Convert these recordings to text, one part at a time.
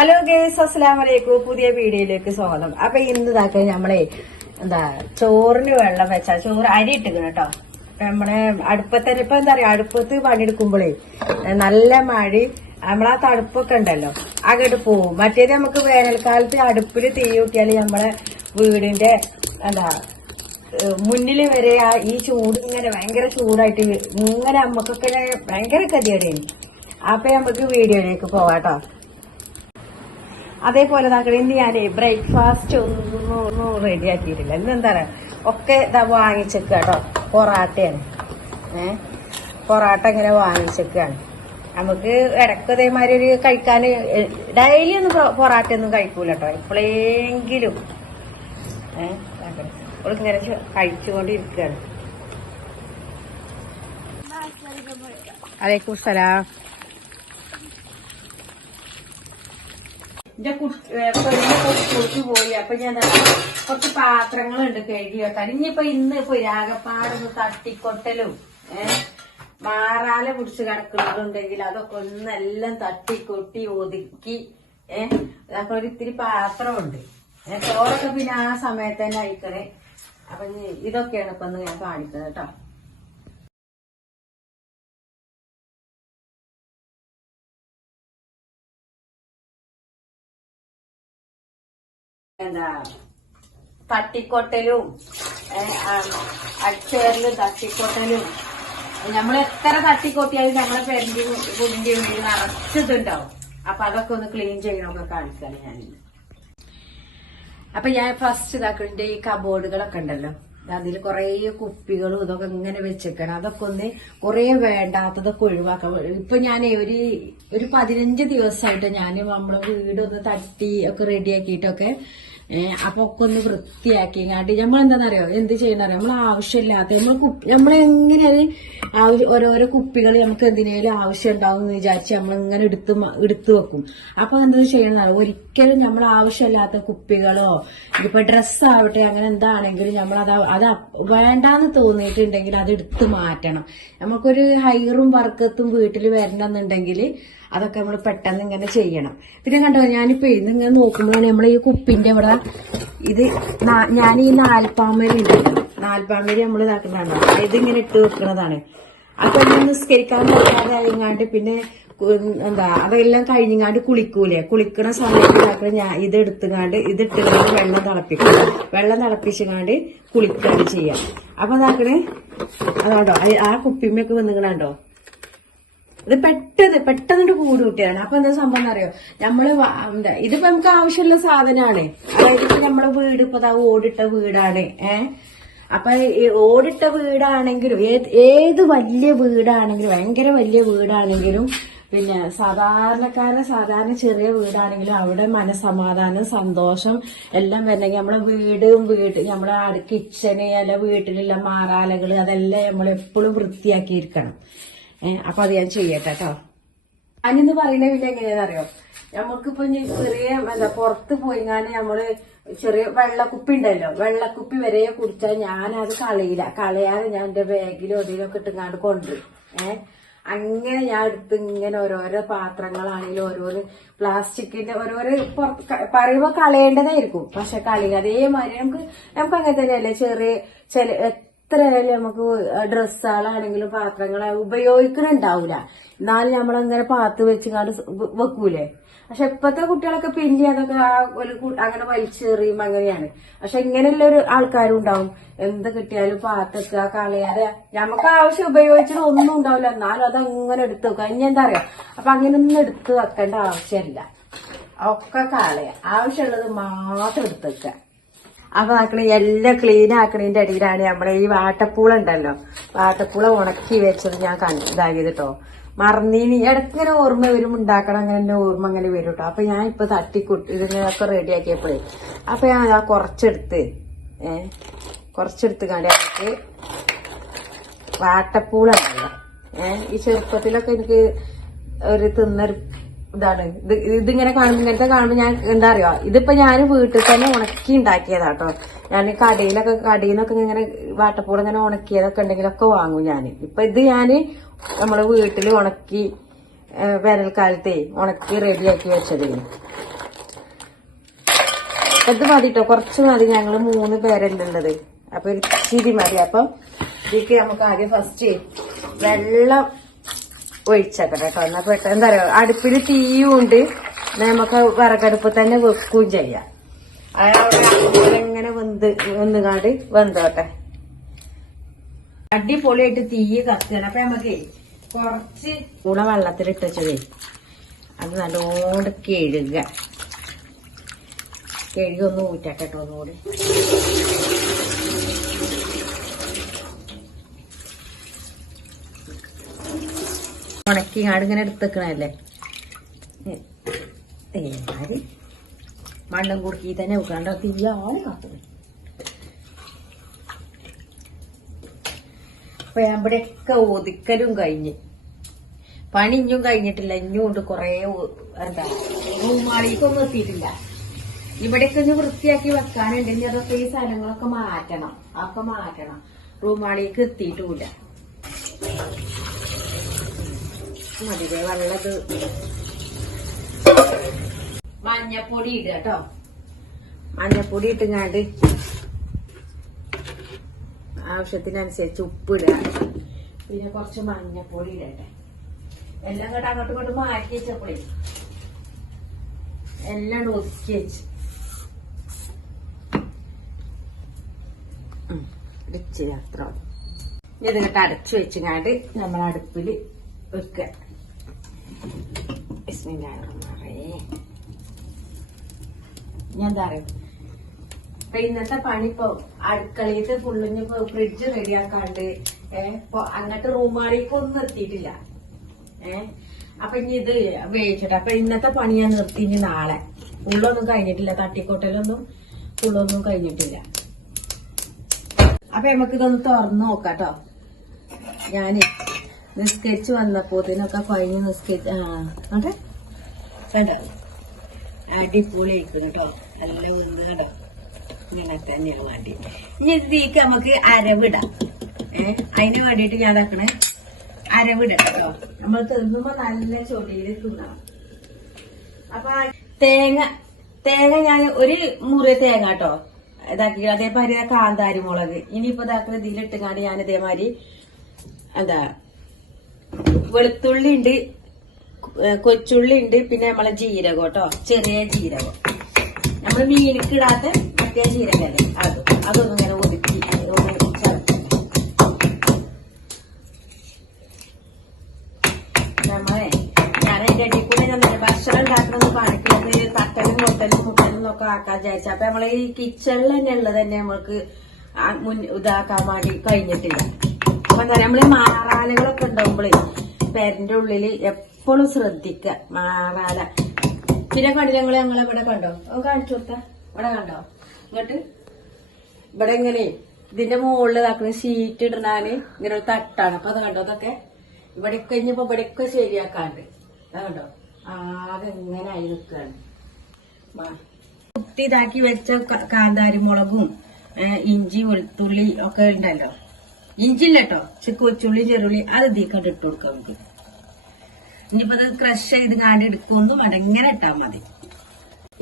Hello guys, അസ്സലാമു അലൈക്കും. പുതിയ വീഡിയോയിലേക്ക് സ്വാഗതം. അപ്പൊ ഇന്ന് ഇതാക്കാൻ നമ്മളെ ചോറിന് വെള്ളം വെച്ചാ ചോറ് അരി ഇട്ടിക്കണം കേട്ടോ. നമ്മളെ അടുപ്പത്തെ ഇപ്പൊ എന്താ പറയാ, അടുപ്പത്ത് പണിയെടുക്കുമ്പോഴേ നല്ല മഴ നമ്മളാ തടുപ്പൊക്കെ ഉണ്ടല്ലോ അങ്ങോട്ട് പോവും. മറ്റേത് നമുക്ക് വേനൽക്കാലത്ത് അടുപ്പിൽ തീ കൂട്ടിയാൽ നമ്മളെ വീടിന്റെ മുന്നിൽ വരെ ഈ ചൂട് ഇങ്ങനെ ഭയങ്കര ചൂടായിട്ട് ഇങ്ങനെ നമ്മക്കൊക്കെ ഭയങ്കര ഗതികേടാണ്. അപ്പൊ നമുക്ക് വീഡിയോയിലേക്ക് പോവാട്ടോ. അതേപോലെ ഇന്ന് ഞാനേ ബ്രേക്ക്ഫാസ്റ്റ് ഒന്നും റെഡി ആക്കിയിട്ടില്ല. ഇന്നെന്താ പറയാ, ഒക്കെ ഇതാ വാങ്ങിച്ചേക്കുക കേട്ടോ. പൊറാട്ടയാണ്. പൊറാട്ട ഇങ്ങനെ വാങ്ങിച്ചേക്കാണ്. നമുക്ക് ഇടയ്ക്ക് ഇതേമാതിരി ഒരു കഴിക്കാൻ ഡെയിലി ഒന്നും പൊറാട്ട ഒന്നും കഴിക്കൂല കേട്ടോ. എപ്പോഴെങ്കിലും ഇങ്ങനെ കഴിച്ചുകൊണ്ടിരിക്കുകയാണ്. അലൈക്കും സലാം. എന്റെ സ്കൂൾക്ക് പോയി. അപ്പൊ ഞാൻ കുറച്ച് പാത്രങ്ങളുണ്ട് കഴുകി വെക്കാൻ. ഇനിയിപ്പൊ ഇന്ന് രാഗപ്പാടൊന്ന് തട്ടിക്കൊട്ടലും മാറാല പിടിച്ച് കിടക്കുന്നതുണ്ടെങ്കിൽ അതൊക്കെ ഒന്നെല്ലാം തട്ടിക്കൊട്ടി ഒതുക്കി അപ്പൊ ഒരു ഇത്തിരി പാത്രമുണ്ട്. ചോറൊക്കെ പിന്നെ ആ സമയത്ത് തന്നെ അയക്കണേ. അപ്പൊ ഇതൊക്കെയാണ് ഇപ്പൊ ഞാൻ കാണിക്കുന്നത് കേട്ടോ. തട്ടിക്കൊട്ടലും അടിച്ചേരലും തട്ടിക്കൊട്ടലും നമ്മൾ എത്ര തട്ടിക്കൊട്ടിയാലും നമ്മളെ പെരന്റെ കുടിന്റെ ഉള്ളിൽ നിറച്ചിട്ടുണ്ടാവും. അപ്പൊ അതൊക്കെ ഒന്ന് ക്ലീൻ ചെയ്യണമൊക്കെ കാണിക്കാണ് ഞാനിന്ന്. അപ്പൊ ഞാൻ ഫസ്റ്റ് ഇതാക്കണിന്റെ ഈ കബോർഡുകളൊക്കെ ഉണ്ടല്ലോ, അതിൽ കുറെ കുപ്പികളും ഇതൊക്കെ ഇങ്ങനെ വെച്ചേക്കണം. അതൊക്കെ ഒന്ന് കുറെ വേണ്ടാത്തതൊക്കെ ഒഴിവാക്കാം. ഇപ്പൊ ഞാൻ ഒരു 15 ദിവസമായിട്ട് ഞാൻ നമ്മളെ വീടൊന്ന് തട്ടി ഒക്കെ റെഡിയാക്കിയിട്ടൊക്കെ അപ്പൊ ഒക്കെ ഒന്ന് വൃത്തിയാക്കി കാട്ടി നമ്മളെന്താണെന്നറിയോ എന്ത് ചെയ്യണറിയോ, നമ്മൾ ആവശ്യമില്ലാത്ത നമ്മളെങ്ങനെയാണ് ഓരോരോ കുപ്പികൾ നമുക്ക് എന്തിനേലും ആവശ്യം ഉണ്ടാവും എന്ന് വിചാരിച്ച് നമ്മളിങ്ങനെ എടുത്തു വെക്കും. അപ്പൊ എന്താ ചെയ്യണമെന്നറിയോ, ഒരിക്കലും നമ്മൾ ആവശ്യമില്ലാത്ത കുപ്പികളോ ഇപ്പൊ ഡ്രസ്സാവട്ടെ അങ്ങനെ എന്താണെങ്കിലും നമ്മൾ അത് വേണ്ടാന്ന് തോന്നിയിട്ടുണ്ടെങ്കിൽ അത് എടുത്തു മാറ്റണം. നമുക്കൊരു ഹൈറും വർക്കത്തും വീട്ടിൽ വരണമെന്നുണ്ടെങ്കിൽ അതൊക്കെ നമ്മൾ പെട്ടെന്ന് ഇങ്ങനെ ചെയ്യണം. പിന്നെ കണ്ടോ, ഞാനിപ്പോ ഇന്നിങ്ങനെ നോക്കുമ്പോഴാണ് നമ്മൾ ഈ കുപ്പിന്റെ ഇവിടെ ഇത് ഞാൻ ഈ നാൽപ്പാമരി ഉണ്ടല്ലോ, നാൽപ്പാമരി നമ്മൾ ഇതാക്കുന്നതാണ്. ഇതിങ്ങനെ ഇട്ട് വെക്കുന്നതാണ്. അപ്പൊ ഇന്ന് നിസ്കരിക്കാൻ പറ്റാതെ കഴിഞ്ഞാണ്ട് പിന്നെ അതെല്ലാം കഴിഞ്ഞാണ്ട് കുളിക്കണ സമയത്ത് ഇതാക്കണ ഞാൻ ഇതിട്ടുകാണ്ട് വെള്ളം തിളപ്പിച്ചുകാണ്ട് കുളിക്കാണ്ട് ചെയ്യാം. അപ്പൊ ഇതാക്കണേ അതുകൊണ്ടോ ആ കുപ്പിമ്മയൊക്കെ വന്നിക്കണോ, ഇത് പെട്ടെന്നിട്ട് കൂടി കൂട്ടിയാണ്. അപ്പൊ എന്താ സംഭവം എന്നറിയോ, നമ്മള് ഇതിപ്പോ നമുക്ക് ആവശ്യമുള്ള സാധനമാണ്. അതായത് ഇപ്പൊ നമ്മളെ വീട് ഇപ്പൊ ഓടിട്ട വീടാണ്. അപ്പൊ ഓടിട്ട വീടാണെങ്കിലും ഏത് വലിയ വീടാണെങ്കിലും ഭയങ്കര വലിയ വീടാണെങ്കിലും പിന്നെ സാധാരണ ചെറിയ വീടാണെങ്കിലും അവിടെ മനസമാധാനം സന്തോഷം എല്ലാം വരണമെങ്കിൽ നമ്മളെ നമ്മളെ കിച്ചണ് അല്ല വീട്ടിലുള്ള മാറാലകള് അതെല്ലാം നമ്മളെപ്പോഴും വൃത്തിയാക്കിയിരിക്കണം. അപ്പൊ അത് ഞാൻ ചെയ്യട്ടെ കേട്ടോ. ഞാനിന്ന് പറയുന്ന പിന്നെ എങ്ങനെയാണെന്നറിയോ, നമുക്കിപ്പൊ ചെറിയ പുറത്ത് പോയിങ്ങാണ്ട് നമ്മള് ചെറിയ വെള്ളക്കുപ്പി ഉണ്ടല്ലോ, വെള്ളക്കുപ്പി വരെ കുടിച്ചാൽ ഞാനത് കളയാതെ ഞാൻ എന്റെ ബാഗിലോ അതിലൊക്കെ ഇട്ടുങ്ങാണ്ട് കൊണ്ടുവരും. അങ്ങനെ ഞാൻ എടുത്ത് ഇങ്ങനെ ഓരോരോ പാത്രങ്ങളാണെങ്കിലും ഓരോരോ പ്ലാസ്റ്റിക്കിന്റെ ഓരോരോ പറയുമ്പോ കളയേണ്ടതായിരിക്കും, പക്ഷെ അതേമാതിരി നമുക്ക് അങ്ങനെ തന്നെയല്ലേ എത്ര ആയാലും നമുക്ക് ഡ്രസ്സുകളാണെങ്കിലും പാത്രങ്ങളാണെങ്കിലും ഉപയോഗിക്കണുണ്ടാവൂല. എന്നാലും നമ്മളങ്ങനെ പാത്ത് വെച്ചിങ്ങാണ്ട് വെക്കൂലേ. പക്ഷെ ഇപ്പത്തെ കുട്ടികളൊക്കെ പിന്നെ അതൊക്കെ അങ്ങനെ വലിച്ചെറിയും അങ്ങനെയാണ്. പക്ഷെ ഇങ്ങനെയുള്ള ഒരു ആൾക്കാരും ഉണ്ടാവും, എന്ത് കിട്ടിയാലും പാത്തൊക്കെ കളയാതെ നമുക്ക് ആവശ്യം ഉപയോഗിച്ചിട്ട് ഒന്നും ഉണ്ടാവില്ല, എന്നാലും അതങ്ങനെ എടുത്ത് വെക്കുക. ഇനി എന്താ അറിയാം, അപ്പൊ അങ്ങനെയൊന്നും എടുത്ത് വെക്കേണ്ട ആവശ്യമില്ല, ഒക്കെ കളയാ, ആവശ്യമുള്ളത് മാത്രം എടുത്ത് വെക്കുക. അപ്പൊ എല്ലാം ക്ലീൻ ആക്കണതിന്റെ അടിയിലാണ് നമ്മളെ ഈ വാട്ടപ്പൂള ഉണ്ടല്ലോ, വാട്ടപ്പൂള ഉണക്കി വെച്ചത് ഞാൻ ഇതാക്കിട്ടോ മറന്നീനി. ഇടയ്ക്കിങ്ങനെ ഓർമ്മ വരും, ഉണ്ടാക്കണം അങ്ങനെ ഓർമ്മ അങ്ങനെ വരും കേട്ടോ. അപ്പൊ ഞാൻ ഇപ്പൊ ഇതിങ്ങനെയൊക്കെ റെഡിയാക്കിയപ്പോഴേ അപ്പൊ ഞാൻ കുറച്ചെടുത്ത് കണ്ട് എനിക്ക് വാട്ടപ്പൂള ഉണ്ടല്ലോ, ഈ ചെറുപ്പത്തിലൊക്കെ എനിക്ക് ഒരു തിന്നൊരു ഇതാണ്. ഇതിങ്ങനെ കാണുമ്പോ ഇങ്ങനത്തെ കാണുമ്പോ ഞാൻ എന്താ അറിയോ, ഇതിപ്പോ ഞാൻ വീട്ടിൽ തന്നെ ഉണക്കി ഉണ്ടാക്കിയതാട്ടോ. ഞാൻ കടയിന്നൊക്കെ ഇങ്ങനെ വാട്ടപ്പൂള ഇങ്ങനെ ഉണക്കിയതൊക്കെ ഉണ്ടെങ്കിലൊക്കെ വാങ്ങും ഞാൻ. ഇപ്പൊ ഇത് നമ്മള് വീട്ടിൽ ഉണക്കി വേനൽക്കാലത്തെ ഉണക്കി റെഡിയാക്കി വെച്ചതേന്. ഇത് മതിട്ടോ, കുറച്ച് മതി. ഞങ്ങള് 3 പേരല്ലേ ഉള്ളത്, അപ്പൊ ഇച്ചിരി മതി. അപ്പൊ ഇതിക്ക് നമുക്ക് ആദ്യം ഫസ്റ്റ് വെള്ളം ഒഴിച്ചേക്കണം കേട്ടോ. എന്നാ പെട്ടെന്ന് എന്താ പറയുക, അടുപ്പിൽ തീയും ഉണ്ട്, നമുക്ക് വിറകടുപ്പ് തന്നെ വെക്കുകയും ചെയ്യാം. അതുപോലെ ഇങ്ങനെ വെന്തുകാണ്ട് വെന്തോട്ടെ. അടിപൊളിയായിട്ട് തീ കത്തുകയാണ്. അപ്പൊ നമുക്ക് കുറച്ച് കൂടെ വെള്ളത്തിലിട്ട് വെച്ചതേ അത് നല്ലോണം കഴുകി ഒന്ന് ഊറ്റട്ടെ കേട്ടോ. ഒന്നുകൂടി ഉണക്കി കാട് ഇങ്ങനെ എടുത്തേക്കണല്ലേ. മണ്ണും കുടുക്കി തന്നെ വെക്കാണ്ട് തീയാണ് കാത്തത്. അപ്പൊ ഇവിടെയൊക്കെ ഒതുക്കലും കഴിഞ്ഞ്, പണി ഇഞ്ഞും കഴിഞ്ഞിട്ടില്ല. ഇഞ്ഞും ഉണ്ട് കൊറേ എന്താ റൂമാളിക്കൊന്നും എത്തിയിട്ടില്ല. ഇവിടെയൊക്കെ ഒന്ന് വൃത്തിയാക്കി വെക്കാനുണ്ട്. ഇനി അതൊക്കെ ഈ സ്ഥലങ്ങളൊക്കെ മാറ്റണം. ഒക്കെ മാറ്റണം. റൂമാളിക്ക് എത്തിയിട്ടുമില്ല. മതിലേ വെള്ളത്. മഞ്ഞപ്പൊടി ഇടുക കേട്ടോ. മഞ്ഞപ്പൊടി ഇട്ടുങ്ങാണ്ട് ആവശ്യത്തിനനുസരിച്ച് ഉപ്പിടുക. പിന്നെ കുറച്ച് മഞ്ഞപ്പൊടി ഇടട്ടെ. എല്ലാം കേട്ടോ അങ്ങോട്ടും ഇങ്ങോട്ടും മാറ്റി വെച്ചപ്പോഴേ എല്ലാം ഒതുക്കി വെച്ച് ഇച്ചിരി അത്ര ഇത് കേട്ട് അടച്ചു വെച്ചങ്ങാണ്ട് നമ്മൾ അടുപ്പിൽ വെക്കുക. ഞാൻ എന്താ പറയുക, ഇപ്പൊ ഇന്നത്തെ പണി ഇപ്പൊ അടുക്കളയിട്ട് ഫുള്ളിഞ്ഞ് ഫ്രിഡ്ജ് റെഡിയാക്കാണ്ട് അങ്ങോട്ട് റൂമാളിക്കൊന്നും എത്തിയിട്ടില്ല. അപ്പൊ ഇനി ഇത് വേവിച്ചിട്ട് അപ്പൊ ഇന്നത്തെ പണി ഞാൻ നിർത്തി. ഇനി നാളെ ഫുള്ളൊന്നും കഴിഞ്ഞിട്ടില്ല. തട്ടിക്കോട്ടലൊന്നും ഫുള്ളൊന്നും കഴിഞ്ഞിട്ടില്ല. അപ്പൊ നമുക്കിതൊന്ന് തുറന്നു നോക്കാട്ടോ. ഞാന് നിസ്കരിച്ച് വന്നപ്പോത്തിനൊക്കെ കഴിഞ്ഞ് നിസ്കരിച്ച് അതെ കണ്ടോ അടിപൊളി ആയിക്കണം കേട്ടോ. നല്ല വെന്ത് കേട്ടോ. ഇങ്ങനെ തന്നെയാണ് വേണ്ടി. ഇനി ഇതിലേക്ക് നമുക്ക് അരവിടാം. അതിന് വേണ്ടിയിട്ട് ഞാൻ ഇതാക്കണേ അരവിടാം കേട്ടോ. നമ്മൾ തിന്നുമ്പോ നല്ല ചൊടിയിൽ തിന്നണം. അപ്പൊ തേങ്ങ ഞാൻ ഒരു മുറി തേങ്ങ കേട്ടോ ഇതാക്കി. അതേമാതിരി കാന്താരി മുളക്. ഇനിയിപ്പോ ഇതാക്കുന്ന ഇതിലിട്ടുകാണ്ട് ഞാൻ ഇതേമാതിരി എന്താ വെളുത്തുള്ളി ഉണ്ട്, കൊച്ചുള്ളി ഉണ്ട്, പിന്നെ നമ്മളെ ജീരകം കേട്ടോ. ചെറിയ ജീരകം നമ്മള് മീനിക്ക് ഇടാത്ത മറ്റേ ജീരകല്ലേ അതൊന്നും ഇങ്ങനെ ഒതുക്കി നമ്മളെ ഞാൻ അതിന്റെ അടിയിൽ കൂടെ ഞാൻ ഭക്ഷണം ഉണ്ടാക്കുന്നത് പണിക്കുന്നത് തട്ടലും മുട്ടലും ഒക്കെ ആക്കാൻ വിചാരിച്ചു. അപ്പൊ നമ്മളെ ഈ കിച്ചണിൽ തന്നെ ഉള്ളത് തന്നെ നമ്മൾക്ക് ഇതാക്കാൻ വേണ്ടി കഴിഞ്ഞിട്ടില്ല. അപ്പൊ എന്താ പറയാ, നമ്മള് മാറാലകളൊക്കെ ഉണ്ടാവുമ്പോഴേ പെരന്റെ ഉള്ളില് എപ്പോഴും ശ്രദ്ധിക്കുക മാറാല. പിന്നെ കണ്ടില്ല ഞങ്ങളിവിടെ കണ്ടോ, കാണിച്ചു കൊടുത്ത ഇവിടെ കണ്ടോ. ഇങ്ങോട്ട് ഇവിടെ ഇങ്ങനെ ഇതിന്റെ മുകളിൽ ഇതാക്കുന്ന ഷീറ്റ് ഇടണാന് ഇങ്ങനെ ഒരു തട്ടാണ്. അപ്പൊ അത് കണ്ടോ, അതൊക്കെ ഇവിടെയൊക്കെ ഇനിയിപ്പോ ഇവിടെയൊക്കെ ശരിയാക്കാണ്ട് കണ്ടോ ആകെ ഇങ്ങനെ ആയി നിൽക്കാണ്. കുത്തി ഇതാക്കി വെച്ച കാന്താരി മുളകും ഇഞ്ചി വെളുത്തുള്ളി ഒക്കെ ഉണ്ടല്ലോ. ഇഞ്ചി ഇല്ലട്ടോ, കൊച്ചുള്ളി ചെറുള്ളി അത് ഇതിക്കണ്ട് ഇട്ട് കൊടുക്കാം നമുക്ക്. ഇനിയിപ്പോ അത് ക്രഷ് ചെയ്ത് കാണ്ട് എടുക്കൊന്നും വേണ്ട, ഇങ്ങനെ ഇട്ടാൽ മതി.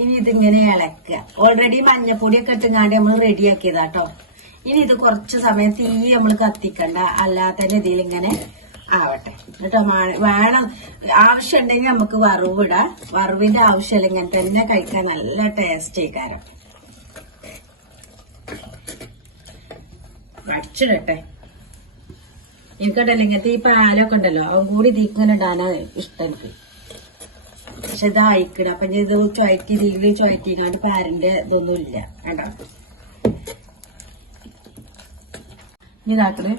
ഇനി ഇതിങ്ങനെ ഇളക്കുക. ഓൾറെഡി മഞ്ഞപ്പൊടിയൊക്കെ ഇട്ടുകാണ്ട് നമ്മൾ റെഡിയാക്കിയതാട്ടോ. ഇനി ഇത് കുറച്ച് സമയം തീ നമ്മൾ കത്തിക്കണ്ട, അല്ലാതെ തന്നെ ഇതിലിങ്ങനെ ആവട്ടെ കേട്ടോ. വേണം ആവശ്യം ഉണ്ടെങ്കിൽ നമുക്ക് വറവിടാം. വറവിന്റെ ആവശ്യമില്ല, ഇങ്ങനെ തന്നെ കഴിക്കാൻ നല്ല ടേസ്റ്റ് ആയിക്കാരം. അടിച്ചിടട്ടെ. എനിക്കണ്ടല്ലോ ഇങ്ങനത്തെ ഈ പാലൊക്കെ ഉണ്ടല്ലോ അവൻ കൂടി ഇതിങ്ങനെ ഇടാനാണ് ഇഷ്ടം എനിക്ക്. പക്ഷെ ഇത് അയക്കണം. അപ്പൊ ഇത് ചുവറ്റിക്കാണ്ട് പാരന്റെ ഇതൊന്നും ഇല്ല വേണ്ട. ഇതാക്കള്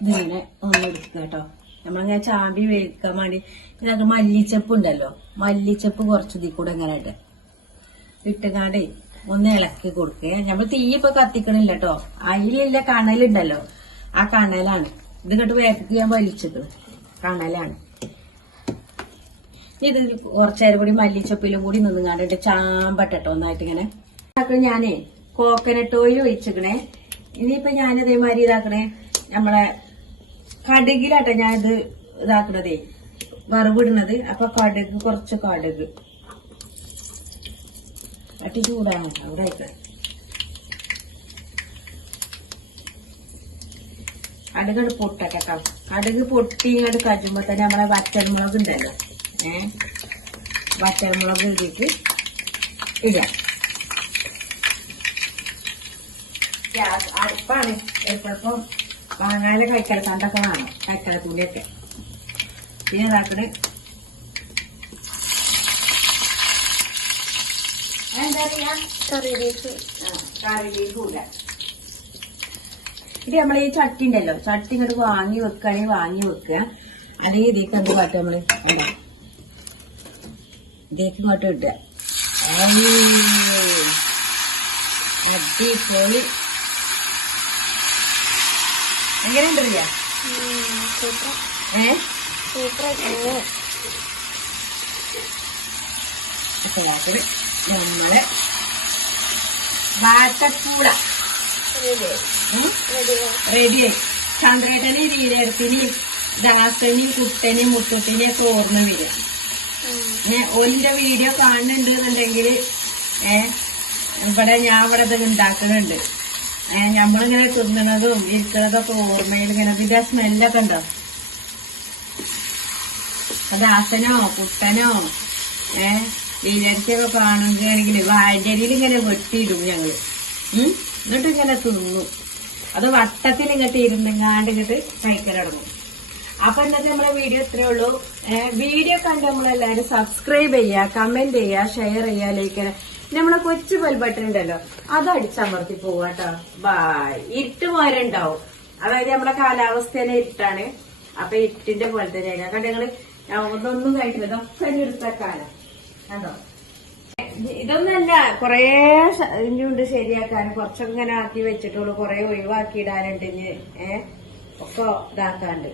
ഇതിങ്ങനെ ഒന്ന് എടുക്കുക കേട്ടോ. നമ്മളിങ്ങനെ ചാമ്പി വേവിക്കാൻ വേണ്ടി ഇതൊക്കെ മല്ലിച്ചപ്പ് ഉണ്ടല്ലോ, മല്ലിച്ചപ്പ് കുറച്ച് ഇതിൽ കൂടെ ഇങ്ങനെ ഇട്ടുകാണ്ടേ ഒന്ന് ഇളക്കി കൊടുക്കുക. നമ്മൾ തീ ഇപ്പൊ കത്തിക്കണില്ല കേട്ടോ. അതിലുള്ള കണലുണ്ടല്ലോ, ആ കണലാണ് ഇത് കേട്ട് വേപ്പിക്ക് ഞാൻ വലിച്ചത് കണലാണ്. ഇത് കുറച്ചേരം കൂടി മല്ലിച്ചപ്പിലും കൂടി നിന്നുകാണ്ടിട്ട് ചാമ്പട്ടോ ഒന്നായിട്ട് ഇങ്ങനെ ഞാനേ കോക്കനട്ട് ഓയിൽ ഒഴിച്ചിക്കണേ. ഇനിയിപ്പൊ ഞാൻ ഇതേമാതിരി ഇതാക്കണേ നമ്മളെ കടുകിലാട്ടെ ഞാൻ ഇത് ഇതാക്കണതേ. വറവിടുന്നത്. അപ്പൊ കടുക്, കുറച്ച് കടുക് അട്ടി ചൂടാണ് അവിടെ ആയിക്കോട്ടെ. കടുക് പൊട്ടട്ടെ കേട്ടോ. കടുക് പൊട്ടി ഇങ്ങോട്ട് കഴിയുമ്പോ തന്നെ നമ്മളെ വറ്റൽമുളക് ഉണ്ടല്ലോ, വറ്റൽമുളക് ഇട്ടിട്ട് ഇടാം. അടുപ്പാണ് ചിലപ്പം വാങ്ങാതെ കൈക്കട തണ്ടൊക്കെ വേണം, കൈക്കട തുണിയൊക്കെ. പിന്നെ ഇതാക്കണ് എന്താ പറയാ, കറി ലീഫ് ഇല്ല. ഇത് നമ്മളെ ഈ ചട്ടി ഉണ്ടല്ലോ, ചട്ടി ഇങ്ങോട്ട് വാങ്ങി വെക്കുകയാണെങ്കിൽ വാങ്ങി വെക്കുക. അല്ലെങ്കിൽ ഇതിലേക്ക് എന്ത് പാട്ട് നമ്മള് എന്താ ഇതിലേക്ക് ഇങ്ങോട്ട് ഇട്ടുക. അടിപൊളി. എങ്ങനെയുണ്ട് റിയ? നമ്മള് വാട്ടപ്പൂള റെഡിയായി. ചന്ദ്രേട്ടന്, രീരത്തിന്, ദാസന്, കുട്ടന്, മുക്കുട്ടിനെ ഒക്കെ ഓർമ്മ വരും. ഓലിന്റെ വീഡിയോ കാണുന്നുണ്ട് എന്നുണ്ടെങ്കിൽ ഇവിടെ ഞാൻ ഇവിടെ ഇത് ഉണ്ടാക്കുന്നുണ്ട്. നമ്മളിങ്ങനെ തിന്നണതും ഇരിക്കുന്നതൊക്കെ ഓർമ്മയിൽ ഇങ്ങനെ ഇതിന്റെ സ്മെല്ലൊക്കെ ഉണ്ടോ? ദാസനോ കുട്ടനോ വീരക്കൊക്കെ കാണുകയാണെങ്കിൽ വാഴരിയിൽ ഇങ്ങനെ വെട്ടിയിടും ഞങ്ങള്. എന്നിട്ട് ഇങ്ങനെ തിന്നു. അത് വട്ടത്തിൽ ഇങ്ങോട്ട് ഇരുന്നെങ്ങാണ്ട് ഇങ്ങോട്ട് കഴിക്കലടങ്ങും. അപ്പൊ ഇന്നത്തെ നമ്മളെ വീഡിയോ ഇത്രേ ഉള്ളൂ. വീഡിയോ കണ്ട് നമ്മളെല്ലാവരും സബ്സ്ക്രൈബ് ചെയ്യുക, കമന്റ് ചെയ്യുക, ഷെയർ ചെയ്യുക, ലൈക്ക് ചെയ്യുക. നമ്മളെ കൊച്ചു ബെൽ ബട്ടൺ ഉണ്ടല്ലോ, അത് അടിച്ചമർത്തി പോവാട്ടോ. ബായ്. ഇരുട്ട് പോരുണ്ടാവും, അതായത് നമ്മളെ കാലാവസ്ഥയിലെ ഇരുട്ടാണ്. അപ്പൊ ഇരുട്ടിന്റെ പോലെ തന്നെ കണ്ട നിങ്ങള് ഒന്നൊന്നും കഴിക്കില്ല. ഇതൊക്കെ എടുത്ത കാലം കണ്ടോ. ഇതൊന്നല്ല, കൊറേ ഇനിയുണ്ട് ശരിയാക്കാൻ. കുറച്ചൊക്കെ ഇങ്ങനെ ആക്കി വെച്ചിട്ടുള്ളൂ, കൊറേ ഒഴിവാക്കി ഇടാനുണ്ട്. ഒക്കെ ഇതാക്കാണ്ട്.